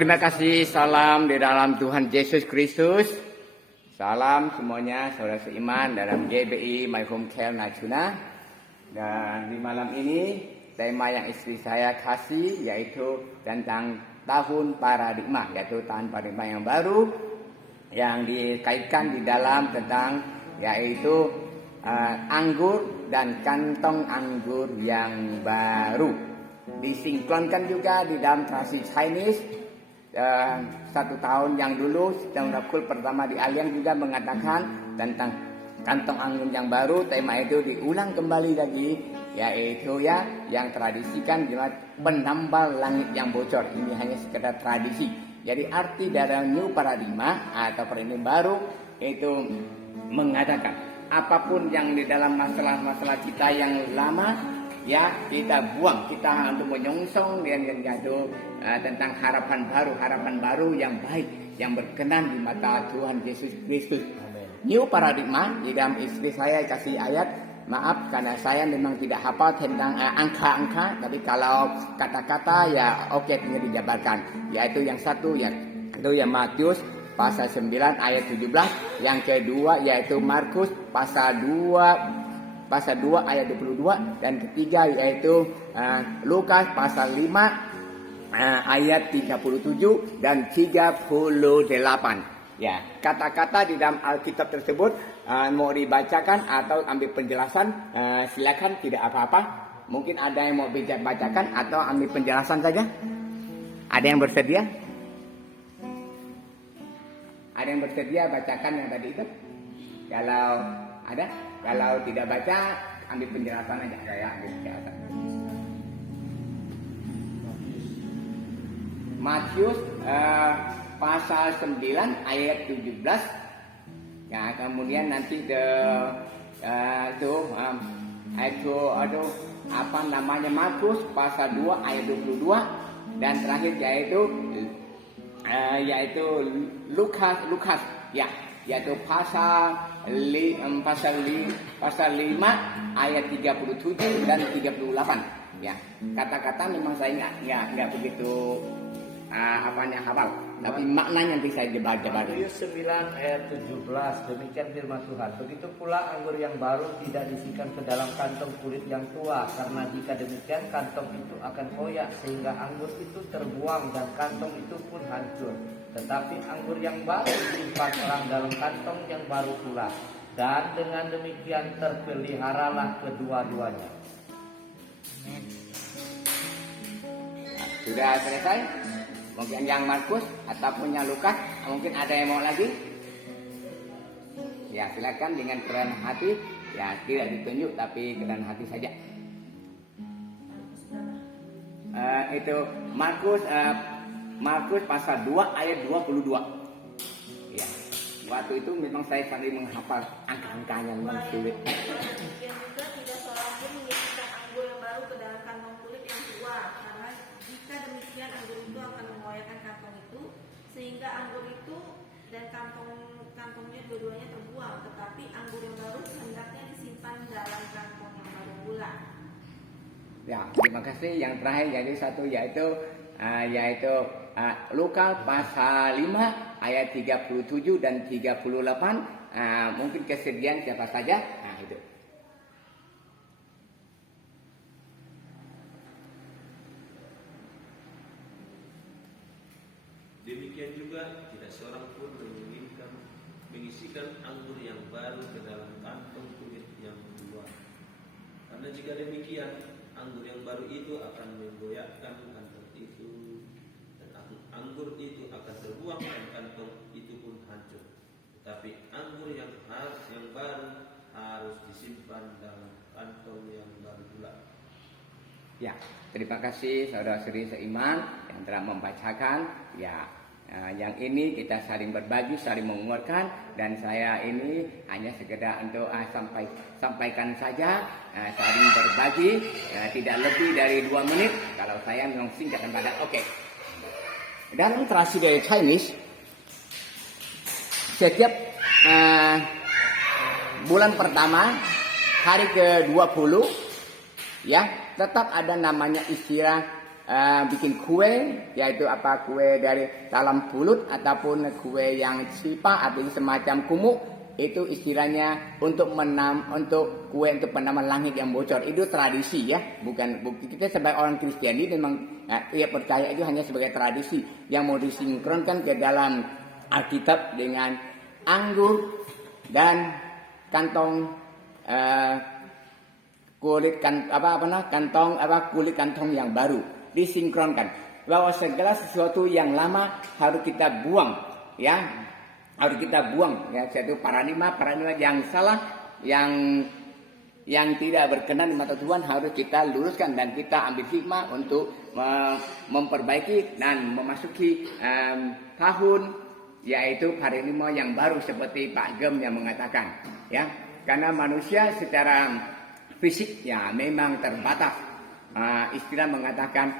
Terima kasih, salam di dalam Tuhan Yesus Kristus. Salam semuanya saudara seiman dalam GBI My Home Care Natuna. Dan di malam ini tema yang istri saya kasih yaitu tentang tahun paradigma, yaitu tahun paradigma yang baru yang dikaitkan di dalam tentang yaitu anggur dan kantong anggur yang baru. Disinkronkan juga di dalam tradisi Chinese. 1 tahun yang dulu tahun Rakul pertama di Aliang juga mengatakan tentang kantong anggur yang baru. Tema itu diulang kembali lagi, yaitu yang tradisikan penambal langit yang bocor. Ini hanya sekedar tradisi. Jadi arti dari new paradigma atau paradigma baru itu mengatakan apapun yang di dalam masalah-masalah kita yang lama kita buang, kita untuk menyongsong dan yaitu tentang harapan baru yang baik, yang berkenan di mata Tuhan Yesus Kristus. New paradigma di dalam istri saya kasih ayat. Maaf karena saya memang tidak hafal tentang angka-angka, tapi kalau kata-kata oke tinggal dijabarkan. Yaitu yang satu itu Matius pasal 9 ayat 17, yang kedua yaitu Markus pasal 2 ayat 22, dan ketiga yaitu Lukas pasal 5 ayat 37 dan 38. Ya, kata-kata di dalam Alkitab tersebut mau dibacakan atau ambil penjelasan, silakan, tidak apa-apa. Mungkin ada yang mau bacakan atau ambil penjelasan saja. Ada yang bersedia? Ada yang bersedia bacakan yang tadi itu? Kalau ada? Kalau tidak baca, ambil penjelasan aja. Saya ambil penjelasan. Matius pasal 9 ayat 17. Ya, kemudian nanti Markus pasal 2 ayat 22, dan terakhir yaitu Lukas yaitu pasal 5 ayat 37 dan 38. Ya, kata-kata memang saya nggak begitu hafal, tapi maknanya nanti saya jabar-jabar. Matius 9 ayat 17, demikian firman Tuhan. Begitu pula anggur yang baru tidak disimpan ke dalam kantong kulit yang tua, karena jika demikian kantong itu akan koyak sehingga anggur itu terbuang dan kantong itu pun hancur. Tetapi anggur yang baru disimpan orang dalam kantong yang baru pula, dan dengan demikian terpeliharalah kedua-duanya. Sudah selesai? Mungkin yang Markus ataupun yang Lukas, mungkin ada yang mau lagi? Ya, silakan dengan kerendahan hati. Ya, tidak ditunjuk tapi kerendahan hati saja. Itu Markus pasal 2 ayat 22. Ya, waktu itu memang saya sering menghafal angka-angkanya, memang sulit. Demikian juga tidak seorang pun mengirimkan anggur yang baru ke dalam kantong kulit yang tua, karena jika demikian anggur itu akan mengoyakkan kantong itu, sehingga anggur itu dan kantongnya dua-duanya terbuang. Tetapi anggur yang baru hendaknya disimpan dalam kantong yang baru pula. Ya, terima kasih. Yang terakhir yaitu Lukas pasal 5 ayat 37 dan 38. Mungkin kesediaan siapa saja? Nah, itu. Demikian juga tidak seorang pun mengisikan anggur yang baru ke dalam kantong kulit yang tua. Karena jika demikian, anggur yang baru itu akan menggoyahkan kantong itu, dan anggur itu akan terbuang dan kantong itu pun hancur. Tetapi anggur yang baru harus disimpan dalam kantong yang baru pula. Ya, terima kasih saudara-saudari seiman yang telah membacakan. Ya, yang ini kita saling berbagi, saling menguatkan, dan saya ini hanya sekedar untuk sampaikan saja, saling berbagi, tidak lebih dari 2 menit. Kalau saya memang singkat dan padat. Oke. Dalam tradisi dari Chinese, setiap bulan pertama hari ke-20 tetap ada namanya istilah bikin kue, yaitu apa kue dari dalam pulut ataupun kue yang sipa atau semacam kumuk, itu istilahnya untuk kue untuk penambah langit yang bocor. Itu tradisi ya, bukan kita sebagai orang Kristiani memang ia percaya itu hanya sebagai tradisi yang mau disinkronkan ke dalam Alkitab dengan anggur dan kantong kulit kantong yang baru disinkronkan, bahwa segala sesuatu yang lama harus kita buang ya, harus kita buang ya, satu paradigma yang salah, yang tidak berkenan di mata Tuhan harus kita luruskan dan kita ambil hikmah untuk memperbaiki dan memasuki tahun yaitu paradigma yang baru seperti Pak Gem yang mengatakan ya, karena manusia secara fisik ya memang terbatas. Istilah mengatakan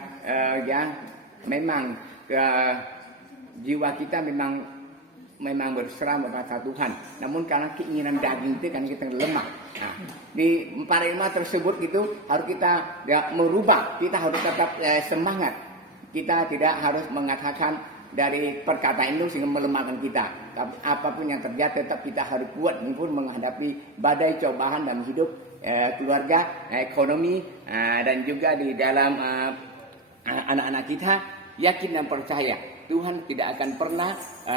ya memang jiwa kita memang berserah kepada Tuhan. Namun karena keinginan daging itu kan kita lemah. Nah, di paradigma tersebut itu harus kita merubah. Kita harus tetap semangat. Kita tidak harus mengatakan dari perkataan itu sehingga melemahkan kita. Tapi apapun yang terjadi tetap kita harus kuat pun menghadapi badai cobaan dalam hidup, keluarga, ekonomi, dan juga di dalam anak-anak kita. Yakin dan percaya Tuhan tidak akan pernah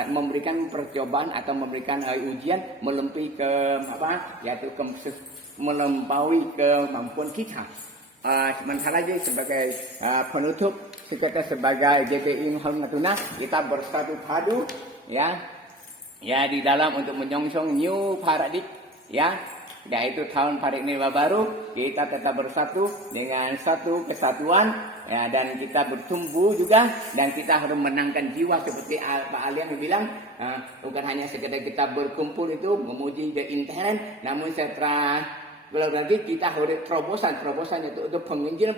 memberikan percobaan atau memberikan ujian melampaui kemampuan kita. Sementara aja sebagai penutup, kita sebagai GBI Malam Natuna kita bersatu padu ya di dalam untuk menyongsong new paradigm ya, yaitu tahun paradigma baru. Kita tetap bersatu dengan satu kesatuan ya, dan kita bertumbuh juga, dan kita harus menangkan jiwa seperti Pak Alian bilang, bukan hanya sekedar kita berkumpul itu memuji ke internet, namun setelah belum lagi kita harus terobosan itu untuk pengejian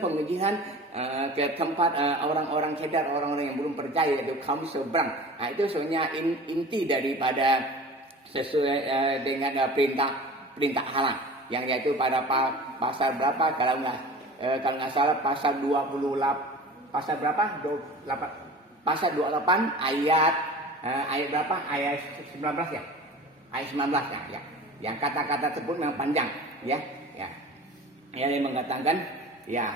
ke tempat orang-orang cedar, orang-orang yang belum percaya, itu kaum seberang. Nah, itu sebenarnya inti daripada sesuai dengan perintah Allah, yang yaitu pada pasal berapa kalau nggak salah pasal 28 pasal 28 ayat berapa, ayat 19 ya, ayat 19 ya. Yang kata-kata tersebut memang panjang ya. Yang mengatakan ya